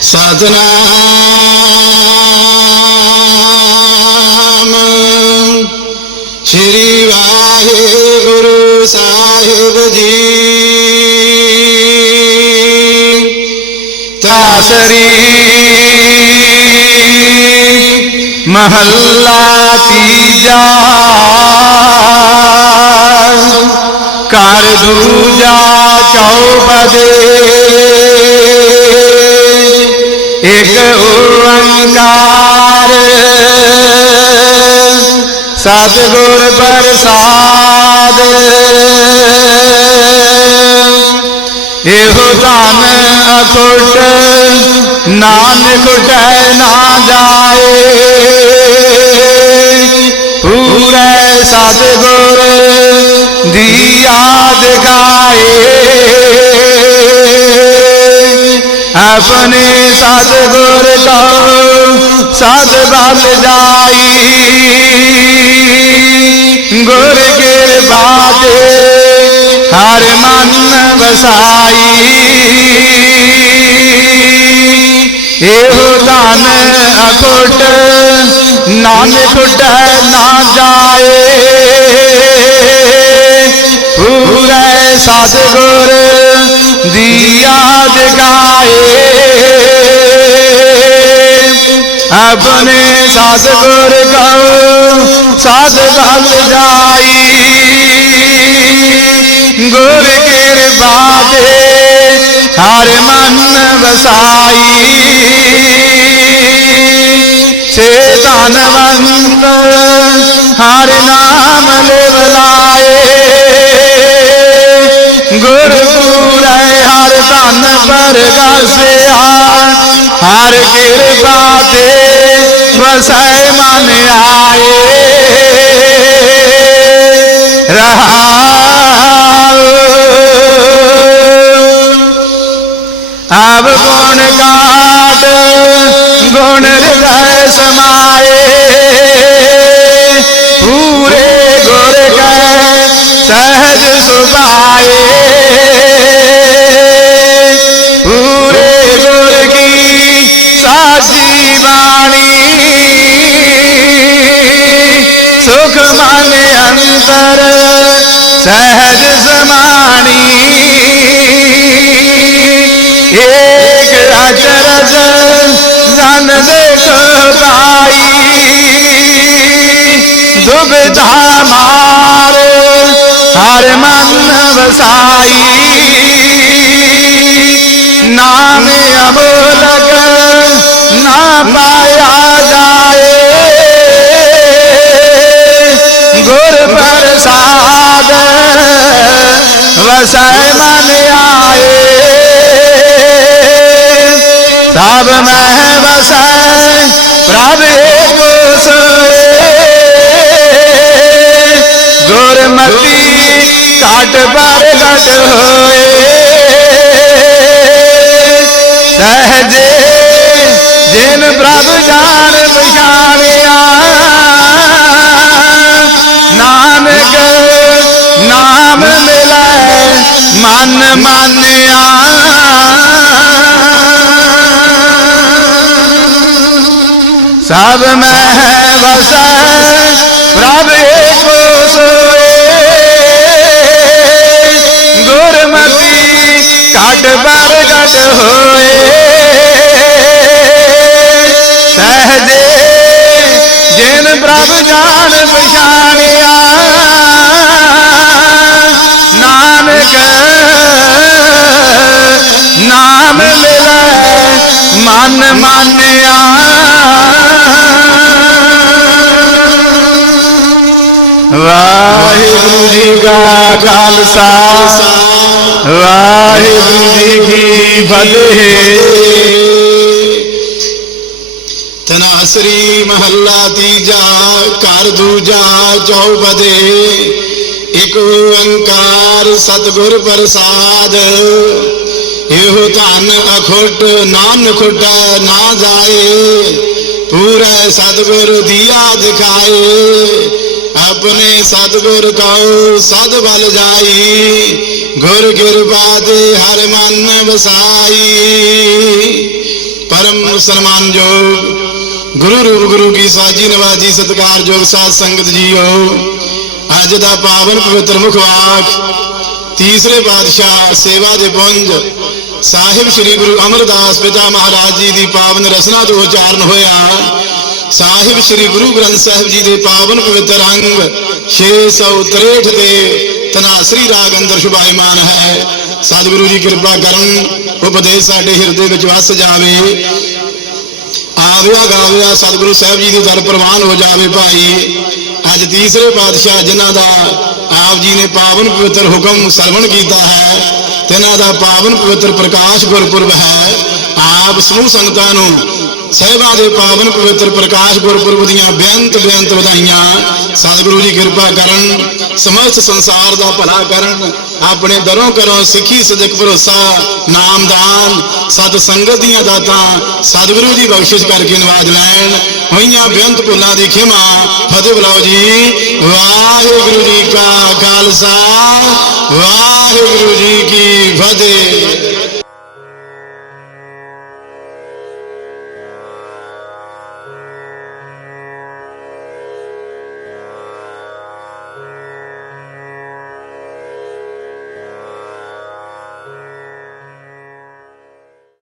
साधना श्री वाहे गुरु साहेब जी। तासरी। महल्ला तीजा कर दूजा चौबदे। ਓੰਕਾਰ ਸਤਿਗੁਰ ਪ੍ਰਸਾਦ। ਇਹੋ ਧਨ ਅਖੁੱਟ ਨਾਨਕ ਟੈ ਨਾ ਜਾਏ। ਪੂਰੇ ਸਤਿਗੁਰ ਦੀ ਯਾਦ ਗਾਏ अपने सतगुर को सत बस जाई। गुर के बात हर मन बसाई। ए दान अकुट नान कुट ना जाए। पूरे सतगुर दिया जगा अपने सतगुर को सत बल जाई। गुर गिर बाते हर मन बसाई। से दानवंत हर नाम ले बुलाए। दरगा से हर गिरबा दे बसाए मन आए। रहा अब गुण गाट गुण हृदय समाए। पूरे गुर गए सहज सुबाए अंतर सहज समानी एक अचरज जन देख तो पाई। दुविधा मारो हर मन वसाई नाम अबोलक प्रभ मह बसाए, प्रभ गुरमती काट पर लट होए सहजे जिन प्रभ जान नाम नानक नाम मिला मन मानिया। ਮਾਨਿਆ ਸਭ ਮਹਿ ਵਸੈ ਪ੍ਰਭ ਏਕੋ ਸੋਏ ਗੁਰਮਤੀ ਘਟ ਪ੍ਰਗਟ ਹੋਏ। ਸਹਜੇ ਜਿਨ ਪ੍ਰਭ ਜਾਣ ਪਛਾਣਿਆ, ਨਾਨਕ ਨਾਮ ਮਿਲੈ ਮਨ ਮਾਨਿਆ। ਵਾਹਿਗੁਰੂ ਜੀ ਕਾ ਖਾਲਸਾ, ਵਾਹਿਗੁਰੂ ਜੀ ਕੀ ਫਤਿਹ। ਤਨਾਸਰੀ ਮਹੱਲਾ ਤੀਜਾ, ਘਰ ਦੂਜਾ, ਚੌਪਦੇ। ਇਕ ਓੰਕਾਰ ਸਤਿਗੁਰ ਪ੍ਰਸਾਦ। ਇਹੋ ਧਨ ਅਖੁੱਟ ਨਾਨ ਖੁੱਟੈ ਨਾ ਜਾਏ। ਪੂਰੇ ਸਤਿਗੁਰ ਦੀਆ ਦਿਖਾਏ। ਆਪਣੇ ਸਤਿਗੁਰ ਕਉ ਸਦ ਬਲ ਜਾਈ, ਗੁਰ ਕਿਰਪਾ ਤੇ ਹਰ ਮਨ ਵਸਾਈ। ਪਰਮ ਸਨਮਾਨਯੋਗ ਗੁਰੂ ਰੂਪ ਗੁਰੂ ਕੀ ਸਾਜੀ ਨਵਾਜੀ ਸਤਿਕਾਰਯੋਗ ਸਾਧ ਸੰਗਤ ਜੀਓ, ਅੱਜ ਦਾ ਪਾਵਨ ਪਵਿੱਤਰ ਮੁਖ ਵਾਕ, ਤੀਸਰੇ ਪਾਤਸ਼ਾਹ ਸੇਵਾ ਦੇ ਪੁੰਜ, ਸਾਹਿਬ ਸ੍ਰੀ ਗੁਰੂ ਅਮਰਦਾਸ ਪਿਤਾ ਮਹਾਰਾਜ ਜੀ ਦੀ ਪਾਵਨ ਰਸਨਾ ਤੋਂ ਉਚਾਰਨ ਹੋਇਆ। ਸਾਹਿਬ ਸ੍ਰੀ ਗੁਰੂ ਗ੍ਰੰਥ ਸਾਹਿਬ ਜੀ ਦੇ ਪਾਵਨ ਪਵਿੱਤਰ ਅੰਗ 663 ਦੇ ਤਨਾਸਰੀ ਰਾਗ ਅੰਦਰ ਸ਼ੁਭਾਇਮਾਨ ਹੈ। ਸਤਿਗੁਰੂ ਜੀ ਕਿਰਪਾ ਕਰਨ, ਉਪਦੇਸ਼ ਸਾਡੇ ਹਿਰਦੇ ਵਿੱਚ ਵਸ ਜਾਵੇ। ਆਵਿਆ ਗਾਵਿਆ ਸਤਿਗੁਰੂ ਸਾਹਿਬ ਜੀ ਦੀ ਦਰ ਪ੍ਰਵਾਨ ਹੋ ਜਾਵੇ ਭਾਈ। ਅੱਜ ਤੀਸਰੇ ਪਾਤਸ਼ਾਹ ਜਿਨ੍ਹਾਂ ਦਾ ਆਪ ਜੀ ਨੇ ਪਾਵਨ ਪਵਿੱਤਰ ਹੁਕਮ ਸਰਵਣ ਕੀਤਾ ਹੈ, ਤਿਨਾਂ ਦਾ ਪਾਵਨ ਪਵਿੱਤਰ ਪ੍ਰਕਾਸ਼ ਗੁਰਪੁਰਬ ਹੈ। ਆਪ ਸਮੂਹ ਸੰਗਤਾਂ ਨੂੰ ਸਹਿਬਾਂ ਦੇ ਪਾਵਨ ਪਵਿੱਤਰ ਪ੍ਰਕਾਸ਼ ਗੁਰਪੁਰਬ ਦੀਆਂ ਬੇਅੰਤ ਬੇਅੰਤ ਵਧਾਈਆਂ ਸਤਿਗੁਰੂ ਜੀ ਕਿਰਪਾ ਕਰਨ ਸਮਸਤ ਸੰਸਾਰ ਦਾ ਭਲਾ ਕਰਨ ਆਪਣੇ ਦਰੋਂ ਕਰੋ ਸਿੱਖੀ ਸਦਕ ਭਰੋਸਾ ਨਾਮਦਾਨ ਸਤ ਸੰਗਤ ਦੀਆਂ ਦਾਤਾਂ ਸਤਿਗੁਰੂ ਜੀ ਬਖਸ਼ਿਸ਼ ਕਰਕੇ ਨਵਾਜ ਲੈਣ ਹੋਈਆਂ ਬੇਅੰਤ ਭੁੱਲਾਂ ਦੀ ਖਿਮਾ ਫਤਿਹ ਬੁਲਾਓ ਜੀ ਵਾਹਿਗੁਰੂ ਜੀ ਕਾ ਖਾਲਸਾ ਵਾਹਿਗੁਰੂ ਜੀ ਕੀ ਫਤਿਹ